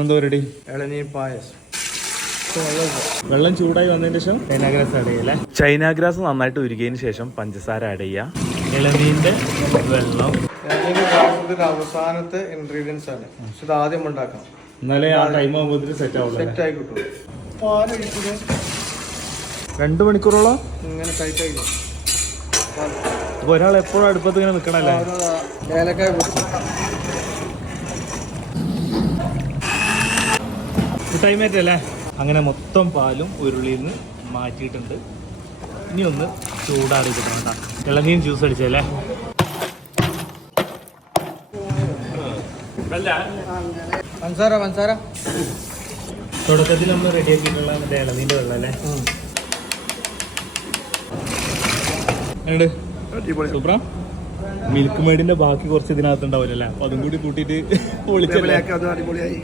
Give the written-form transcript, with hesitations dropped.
എന്തോ റെഡി? ഇളനീർ പായസം. വെള്ളം ചൂടായി വന്നതിന് ശേഷം ചൈന ഗ്രാസ് ആഡ് ചെയ്യല്ലേ. ചൈന ഗ്രാസ് നന്നായിട്ട് ഉരുകിയതിന് ശേഷം പഞ്ചസാര ആഡ് ചെയ്യുക. ഇളനീരിന്റെ വെള്ളം. അവസാനത്തെ ഇൻഗ്രീഡിയൻസ് ആണ്. ഇത് ആദ്യം ഉണ്ടാക്കണം, എന്നാലേ ആ ടൈം ആകുമ്പോൾ സെറ്റ് ആവുള്ളൂ. സെറ്റ് ആയി കിട്ടുള്ളൂ. പാലൊഴിച്ചത് 2 മണിക്കൂറോളം ഇങ്ങനെ ടൈറ്റ് ആയി. അപ്പൊ ഒരാൾ എപ്പോഴും അടുപ്പത്ത് ഇങ്ങനെ നിൽക്കണല്ലേ. ഏലക്കായ പൊടിച്ചു. ടൈം ആയിട്ടല്ലേ. അങ്ങനെ മൊത്തം പാലും ഉരുളിയിൽ നിന്ന് മാറ്റിയിട്ടുണ്ട്. ഇനി ഒന്ന് ചൂടാറി കിട്ടണം. ഇളനീർ ജ്യൂസ് അടിച്ചല്ലേ. പഞ്ചസാര തുടക്കത്തിൽ നമ്മൾ റെഡിയാക്കിയിട്ടുള്ള മറ്റേ ഇളനീൻ്റെ വെള്ളം അല്ലേ. സൂപ്പറാ. മിൽക്ക് മെയ്ഡിന്റെ ബാക്കി കുറച്ച് ഇതിനകത്ത് ഉണ്ടാവില്ലല്ലേ. അപ്പൊ അതും കൂടി കൂട്ടിയിട്ട് പൊളിച്ചല്ലേ.